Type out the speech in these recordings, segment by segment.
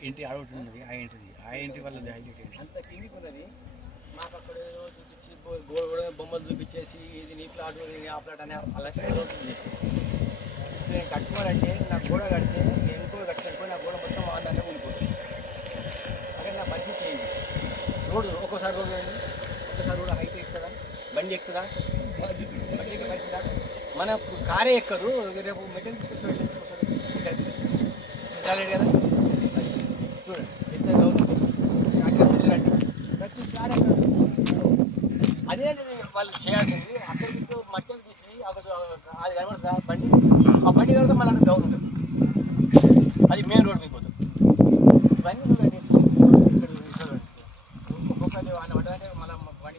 ఇంటి అడవుటి ఉన్నది ఆ ఇంటిది. ఆ ఇంటి వల్ల హైలైట్ ఏంటి? అంత కిందికి ఉన్నది. మాకు అక్కడ చూపించి గోడ బొమ్మలు చూపించేసి ఇది నీ ప్లాట్ ఆ ప్లాట్ అనే అలా చేసి నేను కట్టుకోవాలంటే నా గోడ కడితే నేను ఇంకో కట్టుకో నా గోడ మొత్తం మా దాంట్లో ఉండిపోతుంది. అక్కడ నా బండి చేయండి. రోడ్డు ఒక్కోసారి రోడ్డు వేయండి ఒక్కోసారి రోడ్డు హైట్ ఎక్కుతుందా బండి ఎక్కుతుందా బండి ఎక్కే మన కారే ఎక్కదు రేపు మెటీరియల్ తీసుకొచ్చి తీసుకొస్తారు కదా చూడండి ఎంత గౌరవం అక్కడ రండి ప్రతి కాడ అదే వాళ్ళు చేయాల్సింది. అక్కడికి ఇటు మట్టలు తీసి అక్కడ అది కనబడుతుందా. బండి ఆ బండి కనుక మళ్ళీ అక్కడ డౌన్ ఉంటుంది. అది మెయిన్ రోడ్ మీకు పోతుంది ఇవన్నీ చూడండి ఇక్కడ చూడండి. ఒక్కొక్కటి ఆయన పడ్డానే మళ్ళీ బండి.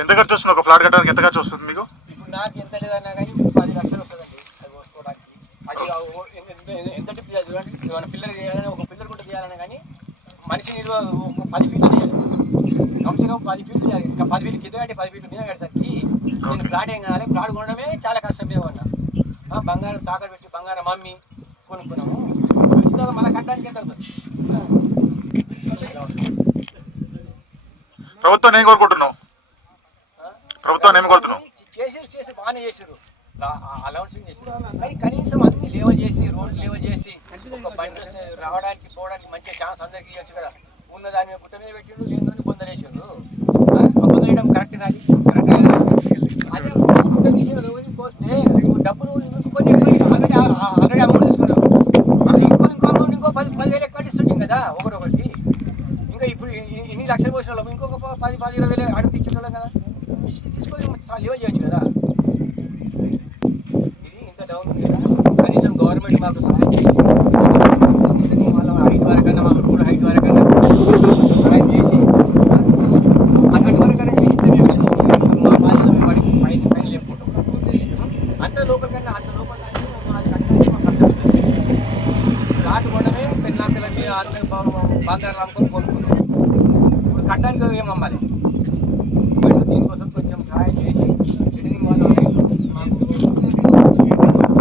ఎంత ఖర్చు వస్తుంది? ఒక ఫ్లాట్ కట్టడానికి ఎంత ఖర్చు వస్తుంది మీకు? ఇప్పుడు నాకు ఎంత లేదన్నా కానీ పది లక్షలు వస్తుందండి. అది పోసుకోవడానికి అది ఆ ఎంత- చేయాలి? చూడండి. పిల్లలు చేయాలని ఒక పిల్లలు కూడా చేయాలని కానీ మనిషి నిల్వ పది ఫీట్లు చేయాలి. కమ్సే పది ఫీట్లు పది ఫీట్లు కింద కంటే పది ఫీట్లు మీద కట్టేసరికి నేను ప్లాట్ ఏం కావాలి ప్లాట్ కొనడమే చాలా కష్టం మీద ఉన్నా ఆ, బంగారం తాకట్టు పెట్టి బంగారం అమ్మి కొనుక్కున్నాము. తెలిసినాక మళ్ళీ కట్టడానికి ఎంత ప్రభుత్వం ఏం కోరుకుంటున్నావు? ఆ? ప్రభుత్వాన్ని ఏం కోరుతున్నావు? చేసిరు చేసి బాగానే చేసిరు అలౌన్సింగ్ చేసిరు కానీ కనీసం అన్ని లేవ చేసి రోడ్లు లేవ చేసి రావడానికి పోవడానికి మంచి ఛాన్స్ అందరికి ఇవ్వచ్చు కదా. ఉన్న దాని మీద పుట్ట మీద పెట్టిండు లేదని బొందలేసారు బొందలేయడం కరెక్ట్ కాదు? కరెక్ట్ అదే పుట్ట తీసి రోజు పోస్తే డబ్బులు కొన్ని ఆల్రెడీ ఆల్రెడీ అమౌంట్ తీసుకున్నారు ఇంకో ఇంకో అమౌంట్ ఇంకో పది పదివేలు ఎక్కువ ఇస్తుండే కదా ఒకటి ఒకటి ఇంకా ఇప్పుడు ఇన్ని లక్షలు పోసిన వాళ్ళం. ఇంకొక పది పది ఇరవై వేలు అడుగు ఇచ్చిన కదా. తీసుకొని చాలా లివ చేయొచ్చు కదా ఇది ఇంత డౌన్ ఉంది కదా కనీసం గవర్నమెంట్ మాకు సహాయం చేసి కనీసం వాళ్ళ హైట్ వరకన్నా మాకు రోడ్ హైట్ వరకన్నా కొంచెం సహాయం చేసి అక్కడి వరకన్నా చేస్తే మేము మా బాధ్యత మేము పడి పైన పైన లేపుకుంటాం అంత లోపల కన్నా అంత లోపల కానీ మాది కట్టడానికి మాకు కష్టమవుతుంది కాటు కొనమే పెళ్ళాం పిల్ల మీద ఆత్మీయ బంగారం అనుకుని కొనుక్కున్నాం. ఇప్పుడు కట్టడానికి ఏం నమ్మాలి దీనికోసం కొంచెం సహాయం చేసి రిటర్నింగ్ వాళ్ళు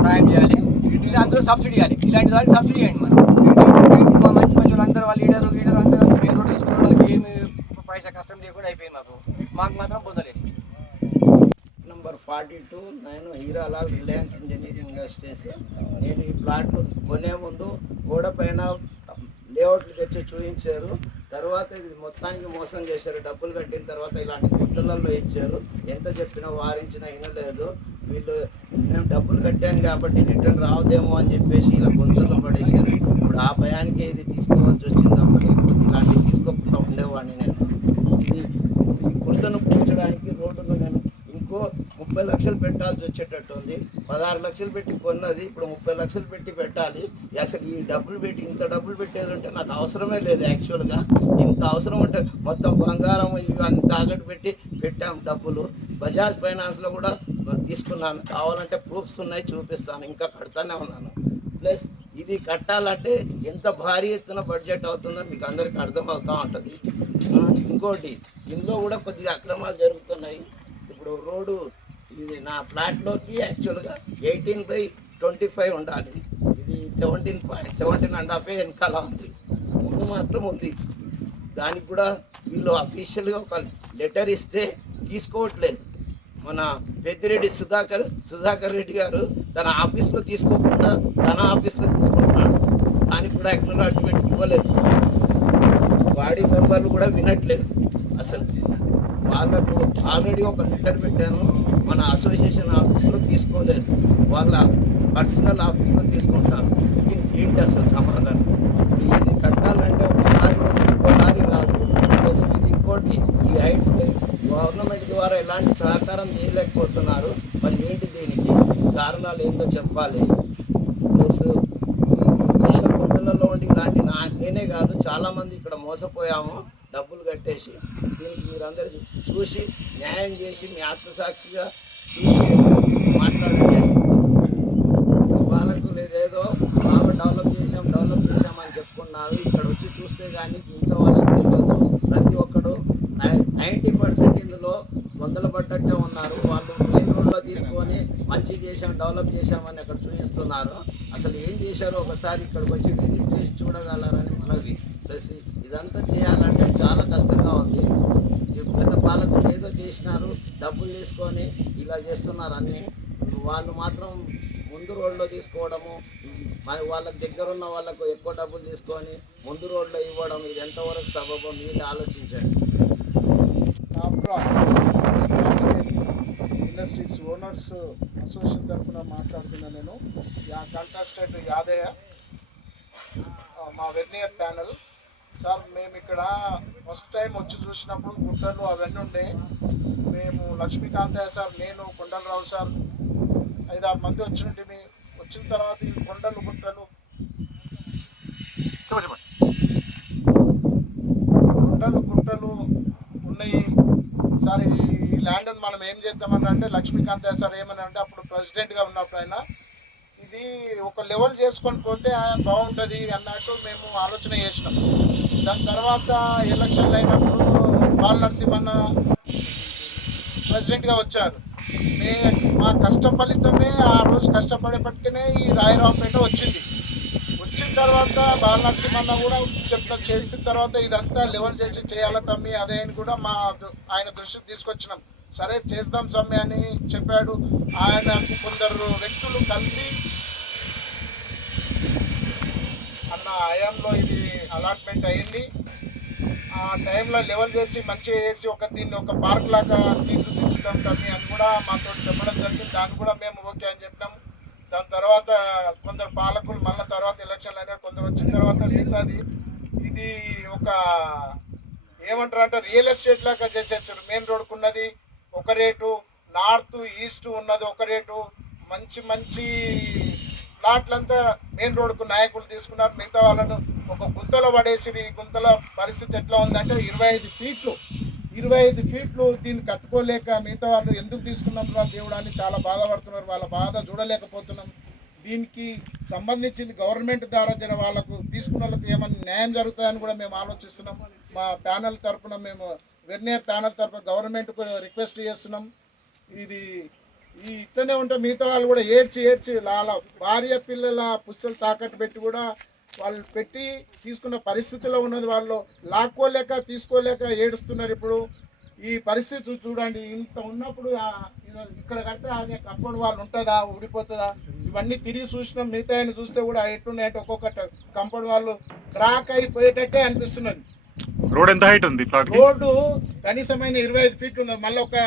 సహాయం చేయాలి. ఇది అందరూ సబ్సిడీ ఇవ్వాలి. ఇలాంటి వాళ్ళకి సబ్సిడీ ఇవ్వండి మరి. మంచి మంచి అందరూ వాళ్ళ లీడర్ లీడర్ అందరూ కలిసి మెయిన్ తీసుకున్న వాళ్ళకి ఏమి పైసా కష్టం లేకుండా అయిపోయింది మాకు. మాకు మాత్రం బుద్ధలేసి నంబర్ ఫార్టీ టూ నేను హీరాలాల్ రిలయన్స్ ఇంజనీరింగ్ ఇండస్ట్రీస్ నేను ఈ ప్లాట్ కొనే ముందు గోడ పైన లేఅవుట్లు తెచ్చి చూపించారు తర్వాత ఇది మొత్తానికి మోసం చేశారు. డబ్బులు కట్టిన తర్వాత ఇలాంటి గుంతలలో ఇచ్చారు. ఎంత చెప్పినా వారించినా వినలేదు. వీళ్ళు మేము డబ్బులు కట్టాను కాబట్టి రిటర్న్ రావదేమో అని చెప్పేసి ఇలా గొంతులు పడేసారు ఇప్పుడు ఆ భయానికి ఇది తీసుకోవాల్సి వచ్చిందమ్మా లేకపోతే ఇలాంటివి తీసుకోకుండా ఉండేవాడిని నేను. ఇది గుంతను పూడ్చడానికి రోడ్డును నేను ఇంకో ముప్పై లక్షలు పెట్టాల్సి వచ్చేటట్టు ఉంది. పదహారు లక్షలు పెట్టి కొన్నది ఇప్పుడు ముప్పై లక్షలు పెట్టి పెట్టాలి. అసలు ఈ డబ్బులు పెట్టి ఇంత డబ్బులు పెట్టేది ఉంటే నాకు అవసరమే లేదు యాక్చువల్గా ఇంత అవసరం ఉంటే మొత్తం బంగారం ఇవన్నీ తాకట్టు పెట్టి పెట్టాం డబ్బులు. బజాజ్ ఫైనాన్స్లో కూడా తీసుకున్నాను. కావాలంటే ప్రూఫ్స్ ఉన్నాయి చూపిస్తాను. ఇంకా కడతానే ఉన్నాను. ప్లస్ ఇది కట్టాలంటే ఎంత భారీ ఎత్తున బడ్జెట్ అవుతుందో మీకు అందరికీ అర్థమవుతూ ఉంటుంది. ఇంకోటి ఇందులో కూడా కొద్దిగా అక్రమాలు జరుగుతున్నాయి. ఇప్పుడు రోడ్డు ఇది నా ఫ్లాట్లోకి యాక్చువల్గా ఎయిటీన్ బై ట్వంటీ ఫైవ్ ఉండాలి. ఇది seventeen point seventeen and half వెనకాల ఉంది. ముందు మాత్రం ఉంది. దానికి కూడా వీళ్ళు అఫీషియల్గా ఒక లెటర్ ఇస్తే తీసుకోవట్లేదు. మన పెద్దిరెడ్డి సుధాకర్ సుధాకర్ రెడ్డి గారు తన ఆఫీస్లో తీసుకోకుండా తన ఆఫీస్లో తీసుకుంటున్నాడు దానికి కూడా అక్నాలజ్మెంట్ ఇవ్వలేదు. బాడీ మెంబర్లు కూడా వినట్లేదు. అసలు వాళ్ళకు ఆల్రెడీ ఒక లెటర్ పెట్టాను. మన అసోసియేషన్ ఆఫీస్లో తీసుకోలేదు వాళ్ళ పర్సనల్ ఆఫీస్లో తీసుకుంటారు ఏంటి అసలు సమాధానం ఇది కట్టాలంటే ఒక లారీ ఇంకో లారీ రాదు. ప్లస్ ఇది ఇంకోటి ఈ హైట్ గవర్నమెంట్ ద్వారా ఎలాంటి సహకారం చేయలేకపోతున్నారు. మరి ఏంటి దీనికి? కారణాలు ఏందో చెప్పాలి. ప్లస్ చాలా గుంతలలో ఉండి ఇలాంటి నా నేనే కాదు చాలామంది ఇక్కడ మోసపోయాము. డబ్బులు కట్టేసి దీనికి మీరందరూ చూసి న్యాయం చేసి మీ ఆత్మసాక్షిగా చూసి మాట్లాడితే వాళ్ళకు లేదేదో బాగా డెవలప్ చేసాం డెవలప్ చేసామని చెప్పుకున్నారు. ఇక్కడ వచ్చి చూస్తే కానీ ఇంత వాళ్ళకి తెలియదు. ప్రతి ఒక్కడు నైంటీ పర్సెంట్ ఇందులో వందల పడ్డట్టే ఉన్నారు. వాళ్ళు మెయిన్ రోడ్లో తీసుకొని మంచి చేసాం డెవలప్ చేశామని అక్కడ చూపిస్తున్నారు. అసలు ఏం చేశారో ఒకసారి ఇక్కడికి వచ్చి విజిట్ చేసి చూడగలరని మనవి. ఇదంతా చేయాలంటే చాలా కష్టంగా ఉంది. గత పాలకులు ఏదో చేసినారు డబ్బులు తీసుకొని ఇలా చేస్తున్నారు అన్నీ. వాళ్ళు మాత్రం ముందు రోడ్లో తీసుకోవడము వాళ్ళకి దగ్గర ఉన్న వాళ్ళకు ఎక్కువ డబ్బులు తీసుకొని ముందు రోడ్లో ఇవ్వడం ఇది ఎంతవరకు సబబం మీరు ఆలోచించండి. ఇండస్ట్రీస్ ఓనర్స్ అసోసియేషన్ తరఫున మాట్లాడుతున్నా నేను. యా యాదయ్య మా వెర్నియర్ ప్యానల్. సార్ మేము ఇక్కడ ఫస్ట్ టైం వచ్చి చూసినప్పుడు గుట్టలు అవన్నీ ఉండే. మేము లక్ష్మీకాంతయ్య సార్ నేను కొండలరావు సార్ ఐదారు మంది వచ్చినట్టు వచ్చిన తర్వాత ఈ కొండలు గుట్టలు. చెప్పండి గుట్టలు ఉన్నాయి. సార్ ఈ ల్యాండ్ మనం ఏం చేద్దామని అంటే లక్ష్మీకాంత్ సార్ ఏమని అంటే అప్పుడు ప్రెసిడెంట్గా ఉన్నప్పుడు ఆయన ఇది ఒక లెవెల్ చేసుకొని పోతే బాగుంటుంది అన్నట్టు మేము ఆలోచన చేసినాం. దాని తర్వాత ఎలక్షన్లు అయినప్పుడు బాల నరసింహన్న ప్రెసిడెంట్గా వచ్చారు. మే మా కష్ట ఫలితమే ఆ రోజు కష్టపడేపటికనే ఈ రాయరావుపేట వచ్చింది. వచ్చిన తర్వాత బాల నరసింహన్న కూడా చెప్తా చేసిన తర్వాత ఇదంతా లెవెల్ చేసి చేయాల తమ్మి అదే అని కూడా మా ఆయన దృష్టికి తీసుకొచ్చినాం. సరే చేద్దాం సమ్మె అని చెప్పాడు. ఆయన కొందరు వ్యక్తులు కలిసి నా హయాంలో ఇది అలాట్మెంట్ అయింది ఆ టైంలో లెవెల్ చేసి మంచిగా చేసి ఒక దీన్ని ఒక పార్క్ లాగా తీర్చిదిద్దుతాం తమ్మి అని కూడా మాతో చెప్పడం జరిగింది. దాన్ని కూడా మేము ఓకే అని చెప్పినాం దాని తర్వాత కొందరు పాలకులు మళ్ళీ తర్వాత ఎలక్షన్లు అయినా కొందరు వచ్చిన తర్వాత తింటుంది ఇది ఒక ఏమంటారు అంటే రియల్ ఎస్టేట్ లాగా చేసేసారు. మెయిన్ రోడ్కున్నది ఒక రేటు నార్త్ ఈస్ట్ ఉన్నది ఒక రేటు మంచి మంచి ప్లాట్లంతా మెయిన్ రోడ్డుకు నాయకులు తీసుకున్నారు. మిగతా వాళ్ళను ఒక గుంతలో పడేసి ఈ గుంతల పరిస్థితి ఎట్లా ఉందంటే ఇరవై ఐదు ఫీట్లు ఇరవై ఐదు ఫీట్లు దీన్ని కట్టుకోలేక మిగతా వాళ్ళు ఎందుకు తీసుకున్నారు? రా దేవుడు అని చాలా బాధపడుతున్నారు. వాళ్ళ బాధ చూడలేకపోతున్నాం. దీనికి సంబంధించింది గవర్నమెంట్ ద్వారా జర వాళ్ళకు తీసుకున్న వాళ్ళకి ఏమైనా న్యాయం జరుగుతుందని కూడా మేము ఆలోచిస్తున్నాం. మా ప్యానల్ తరఫున మేము వెన్నే ప్యానల్ తరఫున గవర్నమెంట్కు రిక్వెస్ట్ చేస్తున్నాం. ఇది ఈ ఇట్లనే ఉంటే మిగతా వాళ్ళు కూడా ఏడ్చి ఏడ్చి వాళ్ళ భార్య పిల్లల పుస్తలు తాకట్టు పెట్టి కూడా వాళ్ళు పెట్టి తీసుకున్న పరిస్థితిలో ఉన్నది వాళ్ళు. లాక్కోలేక తీసుకోలేక ఏడుస్తున్నారు ఇప్పుడు. ఈ పరిస్థితి చూడండి ఇంత ఉన్నప్పుడు ఇక్కడ కడితే అది కప్పని వాళ్ళు ఉంటుందా ఊడిపోతుందా? ఇవన్నీ తిరిగి చూసినాం మిగతా ఆయన చూస్తే కూడా ఎట్టున్నాయంటే ఒక్కొక్క కంపౌండ్ వాళ్ళు క్రాక్ అయిపోయేటట్టే అనిపిస్తున్నది. రోడ్ ఎంత హైట్ ఉంది రోడ్డు కనీసమైన ఇరవై ఐదు ఫీట్లు ఉన్నది. మళ్ళీ ఒక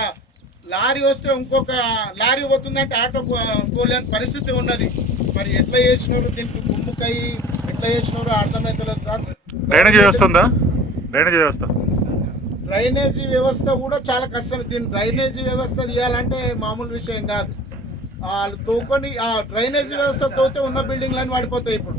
లారీ వస్తే ఇంకొక లారీ పోతుందంటే ఆటో పోలేని పరిస్థితి ఉన్నది. మరి ఎట్లా చేసినారు దీనికి గుమ్ముకై ఎట్లా చేసినారో అర్థమవుతలేదు సార్. డ్రైనేజ్ వ్యవస్థ ఉందా? డ్రైనేజ్ వ్యవస్థ? డ్రైనేజీ వ్యవస్థ కూడా చాలా కష్టం. దీని డ్రైనేజీ వ్యవస్థ తీయాలంటే మామూలు విషయం కాదు. వాళ్ళు తోకొని ఆ డ్రైనేజీ వ్యవస్థ తోతే ఉన్న బిల్డింగ్లన్నీ పడిపోతాయి ఇప్పుడు.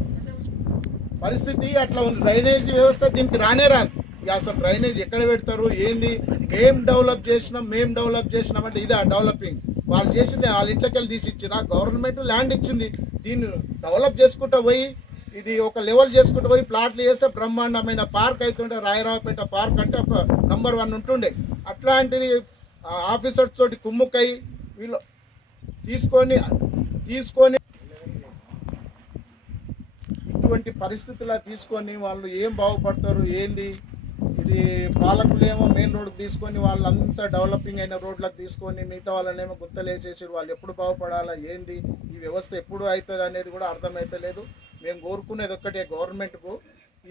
పరిస్థితి అట్లా ఉంది. డ్రైనేజీ వ్యవస్థ దీనికి రానే రాదు. అసలు డ్రైనేజ్ ఎక్కడ పెడతారు? ఏంది? మేము డెవలప్ చేసినాం మేము డెవలప్ చేసినాం అంటే ఇదే డెవలపింగ్. వాళ్ళు చేసింది వాళ్ళ ఇంట్లోకెళ్ళి తీసి ఇచ్చిన గవర్నమెంట్ ల్యాండ్ ఇచ్చింది. దీన్ని డెవలప్ చేసుకుంటూ పోయి ఇది ఒక లెవెల్ చేసుకుంటూ పోయి ప్లాట్లు చేస్తే బ్రహ్మాండమైన పార్క్ అవుతుండే రాయరావుపేట పార్క్ అంటే ఒక నంబర్ వన్ ఉంటుండే. అట్లాంటిది ఆఫీసర్స్ తోటి కుమ్ముకై వీళ్ళు తీసుకొని తీసుకొని ఇటువంటి పరిస్థితుల తీసుకొని వాళ్ళు ఏం బాగుపడతారు? ఏంది? ఇది పాలకులేమో మెయిన్ రోడ్కి తీసుకొని వాళ్ళంతా డెవలపింగ్ అయిన రోడ్లకు తీసుకొని మిగతా వాళ్ళనేమో గుత్తలు వాళ్ళు ఎప్పుడు బాగుపడాలా ఏంది? ఈ వ్యవస్థ ఎప్పుడు అవుతుంది అనేది కూడా అర్థమవుతలేదు మేము కోరుకునేది ఒక్కటే గవర్నమెంట్కు.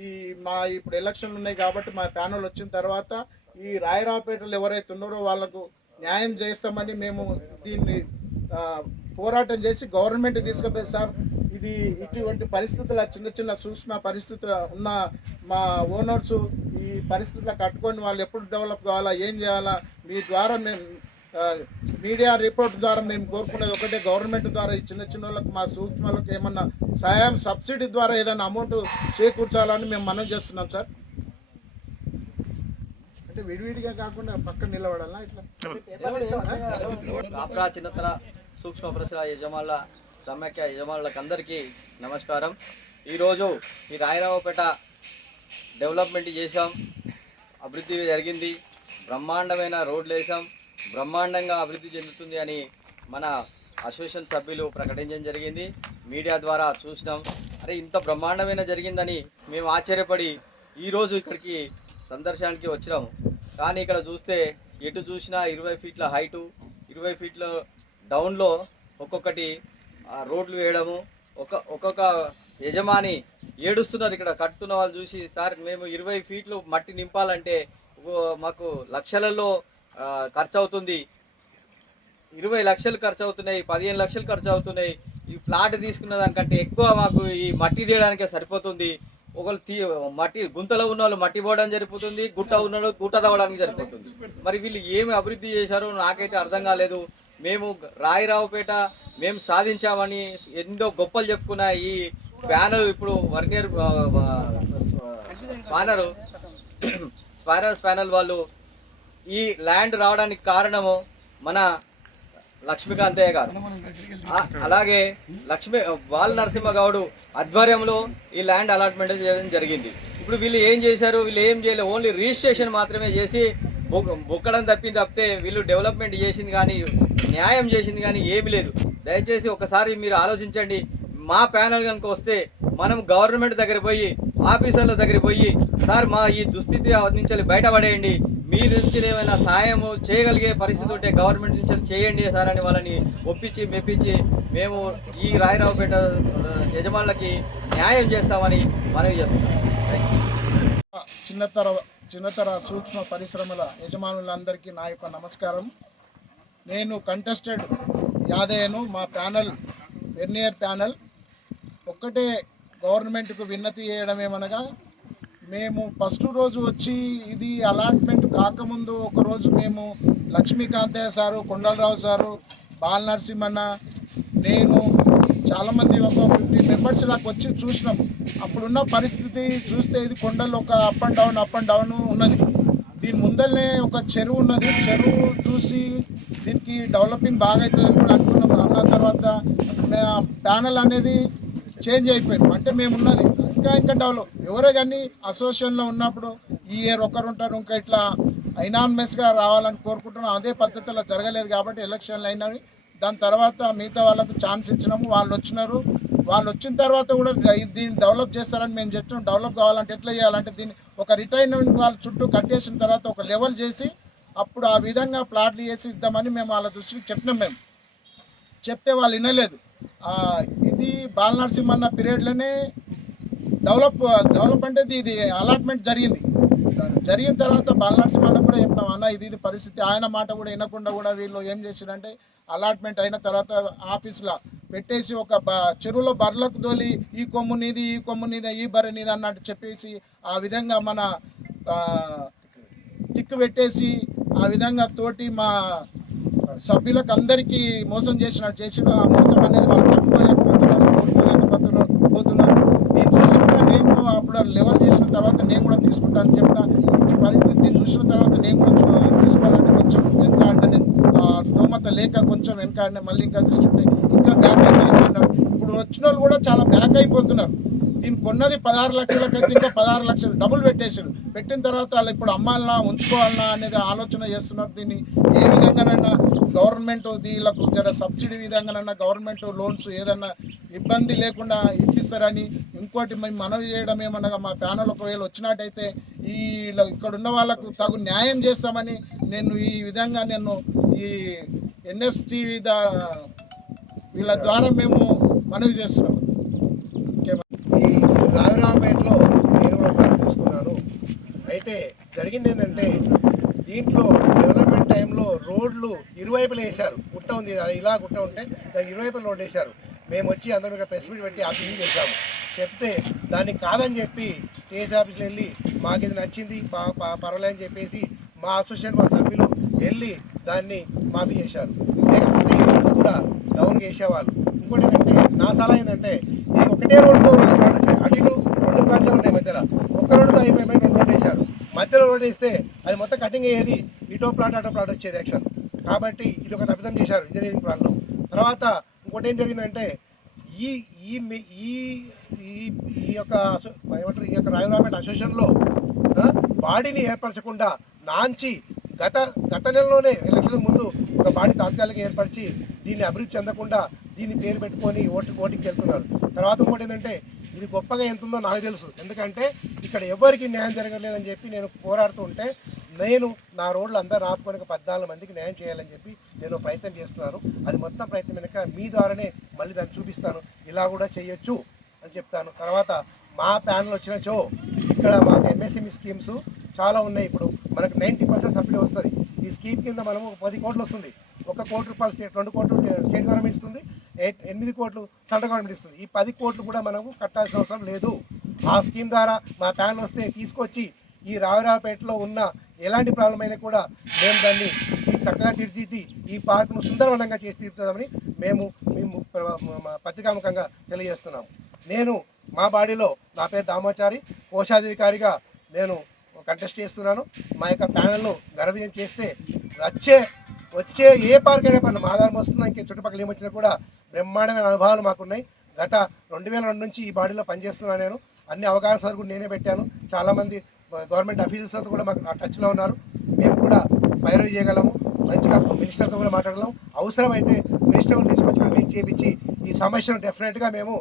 ఈ మా ఇప్పుడు ఎలక్షన్లు ఉన్నాయి కాబట్టి మా ప్యానల్ వచ్చిన తర్వాత ఈ రాయరాపేటలు ఎవరైతే ఉన్నారో వాళ్ళకు న్యాయం చేస్తామని మేము దీన్ని పోరాటం చేసి గవర్నమెంట్ తీసుకుపోయి సార్ ఇది ఇటువంటి పరిస్థితుల చిన్న చిన్న సూక్ష్మ పరిస్థితుల ఉన్న మా ఓనర్స్ ఈ పరిస్థితుల కట్టుకొని వాళ్ళు ఎప్పుడు డెవలప్ కావాలా ఏం చేయాలా మీ ద్వారా మేము మీడియా రిపోర్ట్ ద్వారా మేము కోరుకునేది ఒకటే గవర్నమెంట్ ద్వారా ఈ చిన్న చిన్న వాళ్ళకి మా సూక్ష్మలకు ఏమన్నా సాయం సబ్సిడీ ద్వారా ఏదైనా అమౌంట్ చేకూర్చాలని మేము మనం చేస్తున్నాం సార్. అంటే విడివిడిగా కాకుండా పక్కన నిలబడాలా ఇట్లా? చిన్నతర సూక్ష్మ పరిసర యజమానుల సమైక్య యజమానులకు అందరికీ నమస్కారం. ఈరోజు ఈ రాయరావుపేట డెవలప్మెంట్ చేసాం అభివృద్ధి జరిగింది. బ్రహ్మాండమైన రోడ్లు వేసాం బ్రహ్మాండంగా అభివృద్ధి చెందుతుంది అని మన అసోసియేషన్ సభ్యులు ప్రకటించడం జరిగింది. మీడియా ద్వారా చూసినాం. అరే ఇంత బ్రహ్మాండమైన జరిగిందని మేము ఆశ్చర్యపడి ఈరోజు ఇక్కడికి సందర్శనానికి వచ్చినాము కానీ ఇక్కడ చూస్తే ఎటు చూసినా ఇరవై ఫీట్ల హైటు ఇరవై ఫీట్ల డౌన్లో ఒక్కొక్కటి రోడ్లు వేయడము. ఒక ఒక్కొక్క యజమాని ఏడుస్తున్నారు ఇక్కడ కట్టుతున్న వాళ్ళు చూసి సార్ మేము ఇరవై ఫీట్లు మట్టి నింపాలంటే మాకు లక్షలలో ఖర్చు అవుతుంది ఇరవై లక్షలు ఖర్చు అవుతున్నాయి పదిహేను లక్షలు ఖర్చు అవుతున్నాయి ఈ ప్లాట్ తీసుకున్న దానికంటే ఎక్కువ మాకు ఈ మట్టి తీయడానికే సరిపోతుంది. ఒకళ్ళు తీ మట్టి గుంతలో ఉన్న వాళ్ళు మట్టి పోవడం సరిపోతుంది గుట్ట ఉన్న గుట్ట తవ్వడానికి సరిపోతుంది. మరి వీళ్ళు ఏమి అభివృద్ధి చేశారో నాకైతే అర్థం కాలేదు. మేము రాయిరావుపేట మేము సాధించామని ఎన్నో గొప్పలు చెప్పుకున్న ఈ ప్యానల్ ఇప్పుడు వర్నియర్ స్పానరు. స్పానర్స్ ప్యానల్ వాళ్ళు ఈ ల్యాండ్ రావడానికి కారణము మన లక్ష్మీకాంతయ్య గారు. అలాగే లక్ష్మీ బాల నరసింహ గౌడు ఆధ్వర్యంలో ఈ ల్యాండ్ అలాట్మెంట్ చేయడం జరిగింది. ఇప్పుడు వీళ్ళు ఏం చేశారు? వీళ్ళు ఏం చేయలేదు ఓన్లీ రిజిస్ట్రేషన్ మాత్రమే చేసి బొక్కడం తప్పింది తప్పితే వీళ్ళు డెవలప్మెంట్ చేసింది కానీ న్యాయం చేసింది కానీ ఏమీ లేదు. దయచేసి ఒకసారి మీరు ఆలోచించండి. మా ప్యానల్ కనుక వస్తే మనం గవర్నమెంట్ దగ్గర పోయి ఆఫీసర్ల దగ్గర పోయి సార్ మా ఈ దుస్థితి నుంచి బయటపడేయండి. మీ నుంచి ఏమైనా సాయము చేయగలిగే పరిస్థితి ఉంటే గవర్నమెంట్ నుంచి చేయండి సార్ అని వాళ్ళని ఒప్పించి మెప్పించి మేము ఈ రాయరావుపేట యజమానులకి న్యాయం చేస్తామని మనవి చేస్తున్నాం. చిన్నతర చిన్నతర సూక్ష్మ పరిశ్రమల యజమానులందరికీ నా యొక్క నమస్కారం. నేను కంటెస్టెడ్ యాదయ్యను మా ప్యానల్ వెర్నియర్ ప్యానల్ ఒక్కటే గవర్నమెంట్కు విన్నతి చేయడమేమనగా మేము ఫస్ట్ రోజు వచ్చి ఇది అలాట్మెంట్ కాకముందు ఒకరోజు మేము లక్ష్మీకాంతయ్య సారు కొండలరావు సారు బాల నరసింహన్న నేను చాలామంది ఒక ఫిఫ్టీ మెంబర్స్ నాకు వచ్చి చూసినాం. అప్పుడున్న పరిస్థితి చూస్తే ఇది కొండలు ఒక up and down up and down ఉన్నది. దీని ముందరనే ఒక చెరువు ఉన్నది. చెరువు చూసి దీనికి డెవలపింగ్ బాగా అవుతుందని కూడా అనుకున్నాం. అన్న తర్వాత ప్యానల్ అనేది చేంజ్ అయిపోయింది. అంటే మేము ఉన్నది ఇంకా ఇంకా డెవలప్. ఎవరే కానీ అసోసియేషన్లో ఉన్నప్పుడు ఈ ఇయర్ ఒకరు ఉంటారు ఇంకా ఇట్లా ఐనాన్మెస్గా రావాలని కోరుకుంటున్నాం. అదే పద్ధతిలో జరగలేదు కాబట్టి ఎలక్షన్లు అయినవి. దాని తర్వాత మిగతా వాళ్ళకు ఛాన్స్ ఇచ్చినాము. వాళ్ళు వచ్చినారు. వాళ్ళు వచ్చిన తర్వాత కూడా దీన్ని డెవలప్ చేస్తారని మేము చెప్తున్నాం. డెవలప్ కావాలంటే ఎట్లా చేయాలంటే దీన్ని ఒక రిటైర్మెంట్ వాళ్ళ చుట్టూ కట్టేసిన తర్వాత ఒక లెవెల్ చేసి అప్పుడు ఆ విధంగా ప్లాట్లు చేసి ఇద్దామని మేము వాళ్ళ దృష్టికి చెప్పినాం మేము. చెప్తే వాళ్ళు వినలేదు. ఇది బాలనరసింహన్న పీరియడ్లోనే డెవలప్ డెవలప్ అంటే ఇది అలాట్మెంట్ జరిగింది. జరిగిన తర్వాత బాలనరసింహన్న కూడా చెప్తాం అన్న ఇది ఇది పరిస్థితి. ఆయన మాట కూడా వినకుండా కూడా వీళ్ళు ఏం చేసారంటే అలాట్మెంట్ అయిన తర్వాత ఆఫీస్లో పెట్టేసి ఒక చెరువులో బర్రెలకు తోలి ఈ కొమ్ము నీది ఈ కొమ్ము నీది ఈ బర్రె నీది అన్నట్టు చెప్పేసి ఆ విధంగా మన ఆ, టిక్ పెట్టేసి ఆ విధంగా తోటి మా సభ్యులకు అందరికీ మోసం చేసినట్టు చేసి ఆ మోసం అనేది వాళ్ళు తట్టుకోలేకపోతున్నారు కోరుకోలేకపోతున్నారు పోతున్నారు. నేను చూసుకున్నా నేను అప్పుడు లెవెల్ చేసిన తర్వాత నేను కూడా తీసుకుంటాను చెప్పిన ఈ పరిస్థితి దీన్ని చూసిన తర్వాత నేను కూడా తీసుకోవాలంటే కొంచెం వెనక అంటే నేను ఆ స్తోమత లేక కొంచెం వెనక అంటే మళ్ళీ ఇంకా చూస్తుంటే ఇంకా బ్యాక్ అయిపోయినారు ఇప్పుడు వచ్చిన వాళ్ళు కూడా చాలా బ్యాక్ అయిపోతున్నారు. దీన్ని కొన్నది పదహారు లక్షలకైతే ఇంకా పదహారు లక్షలు డబుల్ పెట్టేసాడు పెట్టిన తర్వాత వాళ్ళు ఇప్పుడు అమ్మాలనా ఉంచుకోవాలనా అనేది ఆలోచన చేస్తున్నారు దీన్ని. ఏ విధంగానైనా గవర్నమెంట్ దీళ్ళకు జర సబ్సిడీ విధంగానైనా గవర్నమెంట్ లోన్స్ ఏదన్నా ఇబ్బంది లేకుండా ఇప్పిస్తారని ఇంకోటి మేము మనవి చేయడం ఏమనగా మా ప్యానల్ ఒకవేళ వచ్చినట్టయితే ఈ ఇక్కడ ఉన్న వాళ్ళకు తగు న్యాయం చేస్తామని నేను ఈ విధంగా నేను ఈ ఎన్ఎస్టీ వీళ్ళ ద్వారా మేము మనవి చేస్తున్నాం. రావిరాంపేటలో నేను కూడా ప్లాన్ తీసుకున్నాను అయితే జరిగింది ఏంటంటే దీంట్లో డెవలప్మెంట్ టైంలో రోడ్లు ఇరువైపులు వేశారు. గుట్ట ఉంది అది ఇలా గుట్ట ఉంటే దానికి ఇరువైపులు రోడ్లు వేశారు. మేము వచ్చి అందరం ఇక్కడ ప్రెస్ మీట్ పెట్టి ఆఫీస్కి చేశాము. చెప్తే దాన్ని కాదని చెప్పి టీఎస్ ఆఫీస్లో వెళ్ళి మాకు ఇది నచ్చింది పర్వాలేదని చెప్పేసి మా అసోసియేషన్ మా సభ్యులు వెళ్ళి దాన్ని మాఫీ చేశారు. లేకపోతే కూడా డౌన్ చేసేవాళ్ళు. ఇంకోటి ఏంటంటే నా సలహా ఏంటంటే ఇది ఒకటే రోడ్డు రెండు ప్లాట్లు ఉన్నాయి మధ్యలో. ఒక్క రోడ్డుతో అయిపోయి రెండు రోడ్లు వేశారు. మధ్యలో రోడ్డు వేస్తే అది మొత్తం కటింగ్ అయ్యేది ఇటో ప్లాట్ అటో ప్లాట్ వచ్చేది యాక్షన్ కాబట్టి ఇది ఒక తప్పిదం చేశారు ఇంజనీరింగ్ ప్లాన్లో. తర్వాత ఇంకోటి ఏం జరిగిందంటే ఈ ఈ ఈ ఈ ఈ యొక్క ఏమంటారు ఈ యొక్క రాయరామేట అసోసియేషన్లో బాడీని ఏర్పరచకుండా నాంచి గత గత నెలలోనే ఎలక్షన్ ముందు ఒక బాడీ తాత్కాలిక ఏర్పరిచి దీన్ని అభివృద్ధి చెందకుండా దీన్ని పేరు పెట్టుకొని ఓటు ఓటింగ్కి వెళ్తున్నారు. తర్వాత ఇంకోటి ఏంటంటే ఇది గొప్పగా ఎంత ఉందో నాకు తెలుసు. ఎందుకంటే ఇక్కడ ఎవరికి న్యాయం జరగలేదని చెప్పి నేను పోరాడుతూ ఉంటే నేను నా రోడ్లు అందరూ ఆపుకొని పద్నాలుగు మందికి న్యాయం చేయాలని చెప్పి నేను ప్రయత్నం చేస్తున్నాను. అది మొత్తం ప్రయత్నం వెనక మీ ద్వారానే మళ్ళీ దాన్ని చూపిస్తాను. ఇలా కూడా చేయొచ్చు అని చెప్తాను. తర్వాత మా ప్యానల్ వచ్చిన చో ఇక్కడ మాకు ఎంఎస్ఎంఈ స్కీమ్స్ చాలా ఉన్నాయి. ఇప్పుడు మనకు నైంటీ పర్సెంట్ సబ్సిడీ వస్తుంది. ఈ స్కీమ్ కింద మనము పది కోట్లు వస్తుంది. ఒక కోటి రూపాయలు స్టేట్ రెండు కోట్లు స్టేట్ గవర్నమెంట్ ఇస్తుంది. ఎనిమిది కోట్లు సెంట్రల్ గవర్నమెంట్ ఇస్తుంది. ఈ పది కోట్లు కూడా మనకు కట్టాల్సిన అవసరం లేదు. ఆ స్కీమ్ ద్వారా మా ప్యాన్ వస్తే తీసుకొచ్చి ఈ రావిరావుపేటలో ఉన్న ఎలాంటి ప్రాబ్లం అయినా కూడా మేము దాన్ని ఈ చక్కగా తీర్చిదిద్ది ఈ పార్కును సుందరవనంగా చేసి తీర్చుదామని మేము మేము పత్రికాముఖంగా తెలియజేస్తున్నాము. నేను మా బాడీలో నా పేరు దామోచారి. కోశాధికారిగా నేను కంటెస్ట్ చేస్తున్నాను. మా యొక్క ప్యానెల్ను గర్వం చేస్తే వచ్చే వచ్చే ఏ పార్క్ అయినా పని ఆధారం వస్తున్నా ఇంకే చుట్టుపక్కల ఏమొచ్చినా కూడా బ్రహ్మాండమైన అనుభవాలు మాకున్నాయి. గత రెండు వేల రెండు నుంచి ఈ బాడీలో పనిచేస్తున్నాను నేను. అన్ని అవకాశాలు కూడా నేనే పెట్టాను. చాలామంది గవర్నమెంట్ ఆఫీసర్స్తో కూడా మాకు టచ్లో ఉన్నారు. మేము కూడా పైరవ్ చేయగలము. మంచిగా మినిస్టర్తో కూడా మాట్లాడగలం అవసరమైతే మినిస్టర్ తీసుకొచ్చి మేము మీట్ చేయించి ఈ సమస్యను డెఫినెట్గా మేము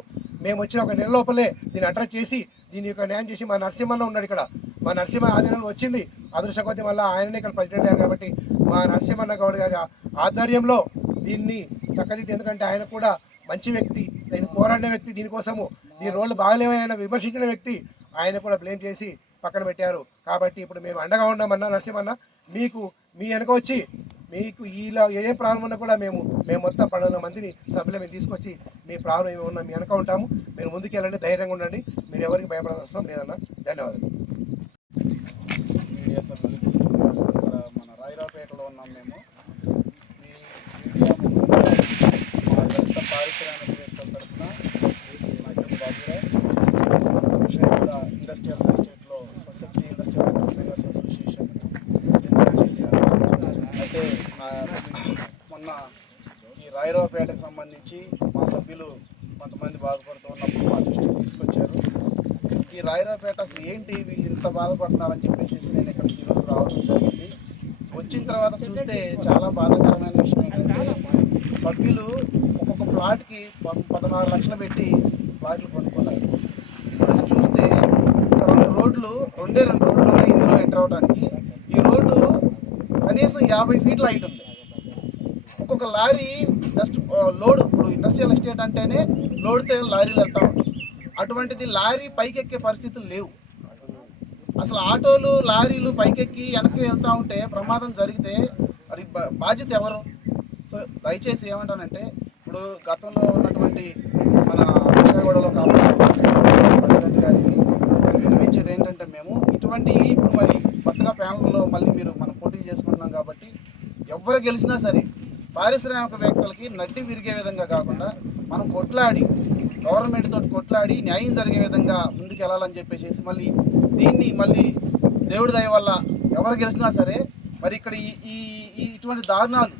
మేము వచ్చిన ఒక నెల లోపలే దీన్ని అడ్రస్ చేసి దీని యొక్క న్యాయం చేసి మా నరసింహన్న ఉన్నాడు ఇక్కడ. మా నరసింహ ఆధీనంలో వచ్చింది. అదృష్టం కొద్ది మళ్ళీ ఆయననే ఇక్కడ ప్రెసిడెంట్ అయ్యారు కాబట్టి మా నరసింహన్న గౌడ్ గారి ఆధ్వర్యంలో దీన్ని చక్కదిద్ది. ఎందుకంటే ఆయన కూడా మంచి వ్యక్తి నేను పోరాడిన వ్యక్తి దీనికోసము. దీని రోడ్లు బాగలేవని విమర్శించిన వ్యక్తి ఆయన కూడా బ్లేమ్ చేసి పక్కన పెట్టారు. కాబట్టి ఇప్పుడు మేము అండగా ఉన్నామన్నా నరసింహన్న మీకు మీ వెనక వచ్చి మీకు ఇలా ఏ ప్రాబ్లం ఉన్నా కూడా మేము మేము మొత్తం పన్నెండు మందిని సభ్యులు మేము తీసుకొచ్చి మీ ప్రాబ్లం ఏమి ఉన్నా మీ వెనక ఉంటాము. మీరు ముందుకు వెళ్ళండి ధైర్యంగా ఉండండి. మీరు ఎవరికి భయపడాల్సిన లేదన్నా. ధన్యవాదాలు. మీడియా సభ్యులు ఇక్కడ మన రాయిరావుపేటలో ఉన్నాం మేము ఈ మీడియా ముఖ్యంగా మా దళిత పారిశ్రామికవేత్తల తరఫున నా పేరు ఇండస్ట్రియల్ ఎస్టేట్లో స్వశక్తి ఇండస్ట్రియల్ ఎంటర్ప్రైనర్స్ అసోసియేషన్ ప్రెసిడెంట్గా చేశాను అయితే నా మొన్న ఈ రాయిరావుపేటకు సంబంధించి మా సభ్యులు కొంతమంది బాధపడుతూ ఉన్నప్పుడు మా దృష్టికి తీసుకొచ్చారు ఈ రాయరాపేట అసలు ఏంటి వీళ్ళు ఇంత బాధపడుతున్నారని చెప్పేసి నేను ఇక్కడికి ఈరోజు రావడం జరిగింది వచ్చిన తర్వాత చూస్తే చాలా బాధాకరమైన విషయం ఏంటంటే సభ్యులు ఒక్కొక్క ప్లాట్కి పదహారు లక్షలు పెట్టి వాటిని కొనుక్కున్నారు. ఇప్పుడు చూస్తే రెండు రోడ్లు రెండే రెండు రోడ్లు ఉన్నాయి ఇందులో ఎంటర్ అవడానికి. ఈ రోడ్డు కనీసం యాభై ఫీట్ల హైట్ ఉంది. ఒక్కొక్క లారీ జస్ట్ లోడ్ ఇప్పుడు ఇండస్ట్రియల్ ఎస్టేట్ అంటేనే లోడ్తో లారీలు వెళ్తూ ఉంటాయి. అటువంటిది లారీ పైకెక్కే పరిస్థితులు లేవు. అసలు ఆటోలు లారీలు పైకెక్కి వెనక్కి వెళ్తూ ఉంటే ప్రమాదం జరిగితే మరి బాధ్యత ఎవరు? సో దయచేసి ఏమంటానంటే ఇప్పుడు గతంలో ఉన్నటువంటి మన విజయవాడలో ప్రెసిడెంట్ గారికి వినిపించేది ఏంటంటే మేము ఇటువంటి ఇప్పుడు మరి కొత్తగా ప్యానల్లో మళ్ళీ మీరు మనం పోటీ చేసుకుంటున్నాం కాబట్టి ఎవరు గెలిచినా సరే పారిశ్రామికవేత్తలకి నడ్డి విరిగే విధంగా కాకుండా మనం కొట్లాడి గవర్నమెంట్ తోటి కొట్లాడి న్యాయం జరిగే విధంగా ముందుకు వెళ్ళాలని చెప్పేసి మళ్ళీ దీన్ని మళ్ళీ దేవుడి దయ వల్ల ఎవరు గెలిచినా సరే మరి ఇక్కడ ఈ ఈ ఈ ఇటువంటి దారుణాలు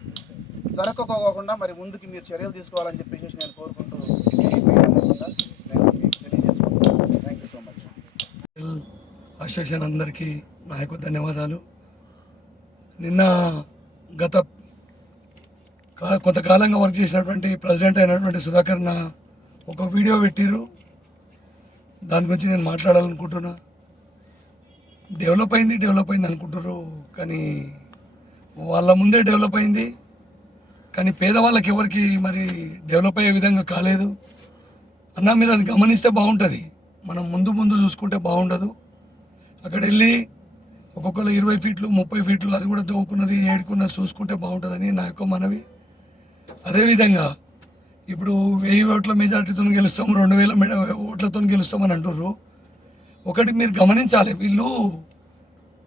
జరగకోకుండా మరి ముందుకు మీరు చర్యలు తీసుకోవాలని చెప్పేసి నేను కోరుకుంటూ నేను మీకు తెలియజేసుకుంటున్నాను. Thank you so much association అందరికీ నా యొక్క ధన్యవాదాలు. నిన్న గత కొంతకాలంగా వర్క్ చేసినటువంటి ప్రెసిడెంట్ అయినటువంటి సుధాకర్ నా ఒక వీడియో పెట్టిర్రు. దాని గురించి నేను మాట్లాడాలనుకుంటున్నా. డెవలప్ అయింది డెవలప్ అయింది అనుకుంటారు కానీ వాళ్ళ ముందే డెవలప్ అయింది. కానీ పేదవాళ్ళకి ఎవరికి మరి డెవలప్ అయ్యే విధంగా కాలేదు. అన్న మీరు అది గమనిస్తే బాగుంటుంది. మనం ముందు ముందు చూసుకుంటే బాగుండదు. అక్కడ వెళ్ళి ఒక్కొక్కరు ఇరవై ఫీట్లు ముప్పై ఫీట్లు అది కూడా దోవుకున్నది ఏడుకున్నది చూసుకుంటే బాగుంటుందని నా యొక్క మనవి. అదేవిధంగా ఇప్పుడు వెయ్యి ఓట్ల మెజార్టీతో గెలుస్తాం రెండు వేల మెడ ఓట్లతో గెలుస్తామని అంటుర్రు. ఒకటి మీరు గమనించాలి వీళ్ళు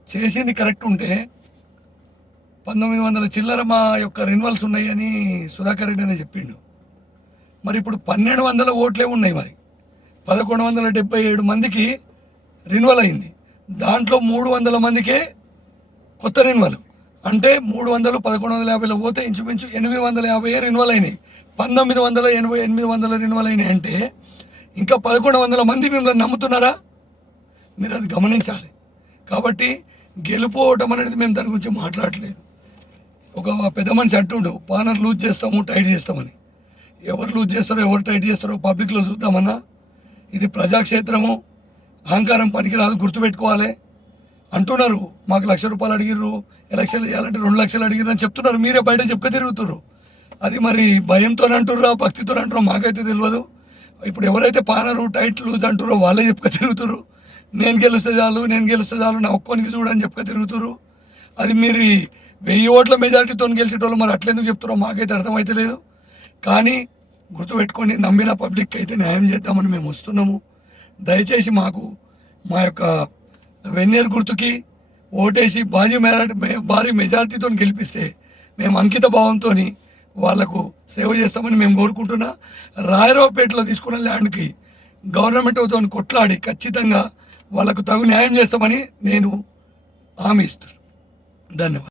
చేసింది కరెక్ట్ ఉంటే పంతొమ్మిది వందల చిల్లర మా యొక్క రెన్యువల్స్ ఉన్నాయని సుధాకర్ రెడ్డి అనే చెప్పిండు. మరి ఇప్పుడు పన్నెండు వందల ఓట్లే ఉన్నాయి మరి. పదకొండు వందల డెబ్బై ఏడు మందికి రెన్యువల్ అయింది. దాంట్లో మూడు వందల మందికే కొత్త రెన్యువల్ అంటే మూడు వందలు పదకొండు వందల యాభైలో పోతే ఇంచుమించు ఎనిమిది వందల యాభై రెన్యువల్ అయినాయి. పంతొమ్మిది వందల ఎనభై ఎనిమిది వందల రెన్యువల్ అయినాయి అంటే ఇంకా పదకొండు వందల మంది మిమ్మల్ని నమ్ముతున్నారా? మీరు అది గమనించాలి. కాబట్టి గెలుపోవటం అనేది మేము దాని గురించి మాట్లాడలేదు. ఒక పెద్ద మనిషి అంటుండు పానర్ లూజ్ చేస్తాము టైట్ చేస్తామని. ఎవరు లూజ్ చేస్తారో ఎవరు టైట్ చేస్తారో పబ్లిక్లో చూద్దామన్నా ఇది ప్రజాక్షేత్రము అహంకారం పనికిరాదు గుర్తుపెట్టుకోవాలి. అంటున్నారు మాకు లక్ష రూపాయలు అడిగిర్రు ఎలక్షన్లు చేయాలంటే రెండు లక్షలు అడిగిర్రు అని చెప్తున్నారు. మీరే బయట చెప్పుక తిరుగుతున్నారు అది మరి భయంతో అంటుర్రా భక్తితో అంటుర్రో మాకైతే తెలియదు ఇప్పుడు ఎవరైతే పానరు టైట్ లూజ్ అంటురో వాళ్ళే చెప్పక తిరుగుతున్నారు నేను గెలుస్తే చాలు నేను గెలుస్తే చాలు నా ఒక్కోనికి చూడని చెప్పక తిరుగుతున్నారు అది మీరు వెయ్యి ఓట్ల మెజారిటీతో గెలిచేటోళ్ళు మరి అట్లెందుకు చెప్తారో మాకైతే అర్థమైతే లేదు. కానీ గుర్తుపెట్టుకొని నమ్మిన పబ్లిక్ అయితే న్యాయం చేద్దామని మేము వస్తున్నాము. దయచేసి మాకు మా యొక్క వెన్నేర్ గుర్తుకి ఓటేసి భారీ మెజారిటీ భారీ మెజారిటీతో గెలిపిస్తే మేము అంకిత భావంతో వాళ్ళకు సేవ చేస్తామని మేము కోరుకుంటున్నా. రాయరావుపేటలో తీసుకున్న ల్యాండ్కి గవర్నమెంట్తో కొట్లాడి ఖచ్చితంగా వాళ్ళకు తగు న్యాయం చేస్తామని నేను హామీ ఇస్తున్నాను ధన్యవాదాలు.